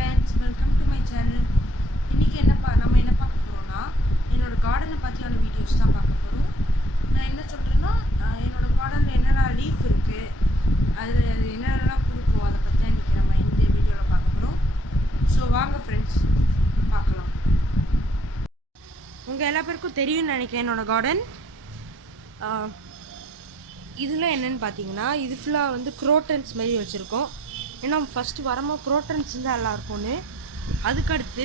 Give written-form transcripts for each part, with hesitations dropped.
Friends, welcome to my channel. இன்றைக்கி நம்ம என்ன பார்க்க போகிறோன்னா, என்னோடய கார்டனை பற்றியான வீடியோஸ் தான் பார்க்க போகிறோம். நான் என்ன சொல்கிறேன்னா, என்னோடய கார்டனில் என்னென்ன லீஃப் இருக்குது, அதில் அது என்னென்னலாம் கொடுக்கும், அதை பற்றி தான் இன்றைக்கி நம்ம இந்த வீடியோவில் பார்க்க போகிறோம். ஸோ வாங்க ஃப்ரெண்ட்ஸ், பார்க்கலாம். உங்கள் எல்லா பேருக்கும் தெரியும்னு நினைக்கிறேன் என்னோடய கார்டன். இதில் என்னென்னு பார்த்தீங்கன்னா, இது ஃபுல்லாக வந்து குரோட்டன்ஸ் மாரி வச்சுருக்கோம். ஏன்னா ஃபஸ்ட்டு வரும்போது குரோட்டன்ஸ் தான் எல்லாம் இருக்கும்னு. அதுக்கடுத்து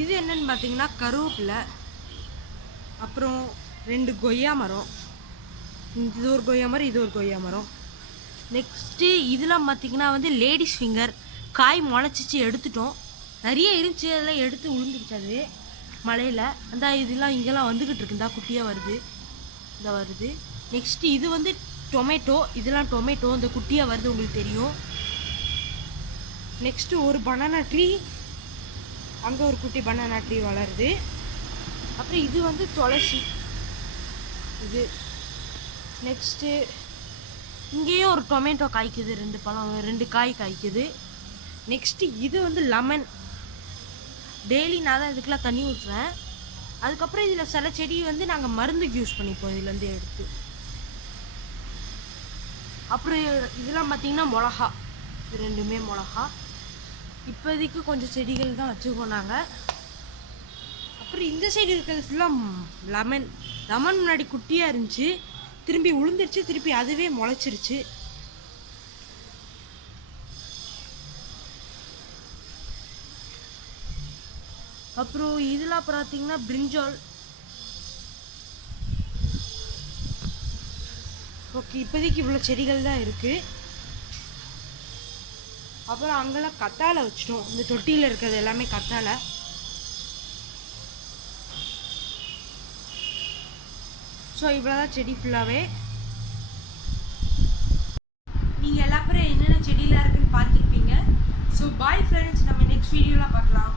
இது என்னென்னு பார்த்தீங்கன்னா கருவேப்பிலை, அப்புறம் 2 கொய்யா மரம். இது ஒரு கொய்யா மரம், இது ஒரு கொய்யா மரம். நெக்ஸ்ட்டு இதெல்லாம் பார்த்தீங்கன்னா வந்து லேடிஸ் ஃபிங்கர். காய் முளைச்சிச்சு, எடுத்துட்டோம். நிறைய இருந்துச்சு, அதெல்லாம் எடுத்து விழுந்துருச்சு அது மழையில். அந்த இதெல்லாம் இங்கெல்லாம் வந்துக்கிட்டு இருக்கு, இந்த குட்டியாக வருது, இந்த வருது. நெக்ஸ்ட்டு இது வந்து டொமேட்டோ. இதெல்லாம் டொமேட்டோ, இந்த குட்டியாக வருது, உங்களுக்கு தெரியும். நெக்ஸ்ட்டு ஒரு பனானா ட்ரீ, அங்கே ஒரு குட்டி பனானா ட்ரீ வளருது. அப்புறம் இது வந்து துளசி இது. நெக்ஸ்ட்டு இங்கேயும் ஒரு டொமேட்டோ காய்க்குது, 2 காய் காய்க்குது. நெக்ஸ்ட்டு இது வந்து லெமன். டெய்லி நான் தான் இதுக்கெலாம் தண்ணி ஊற்றுவேன். அதுக்கப்புறம் இதில் சில செடி வந்து நாங்கள் மருந்துக்கு யூஸ் பண்ணிப்போம் இதுலேருந்து எடுத்து. அப்புறம் இதெல்லாம் பார்த்திங்கன்னா மிளகா. இது 2மே மிளகா. இப்போதைக்கு கொஞ்சம் செடிகள் தான் வச்சுருக்கோம் நாங்கள். அப்புறம் இந்த சைடு இருக்கிறது ஃபுல்லாக லெமன். முன்னாடி குட்டியாக இருந்துச்சு, திரும்பி உளுந்துருச்சு, திருப்பி அதுவே முளைச்சிருச்சு. அப்புறம் இதெல்லாம் பார்த்தீங்கன்னா பிரிஞ்சால். ஓகே, இப்போதைக்கு இவ்வளோ செடிகள் தான் இருக்குது. அப்புறம் அங்கெல்லாம் கத்தாழை வச்சிட்டோம். இந்த தொட்டியில் இருக்கிறது எல்லாமே கத்தாழை. ஸோ இவ்வளோதான் செடி ஃபுல்லாகவே. நீங்கள் எல்லா பேரும் என்னென்ன செடியெலாம் இருக்குன்னு பார்த்துருப்பீங்க. ஸோ பாய் ஃப்ரெண்ட்ஸ், நம்ம நெக்ஸ்ட் வீடியோலாம் பார்க்கலாம்.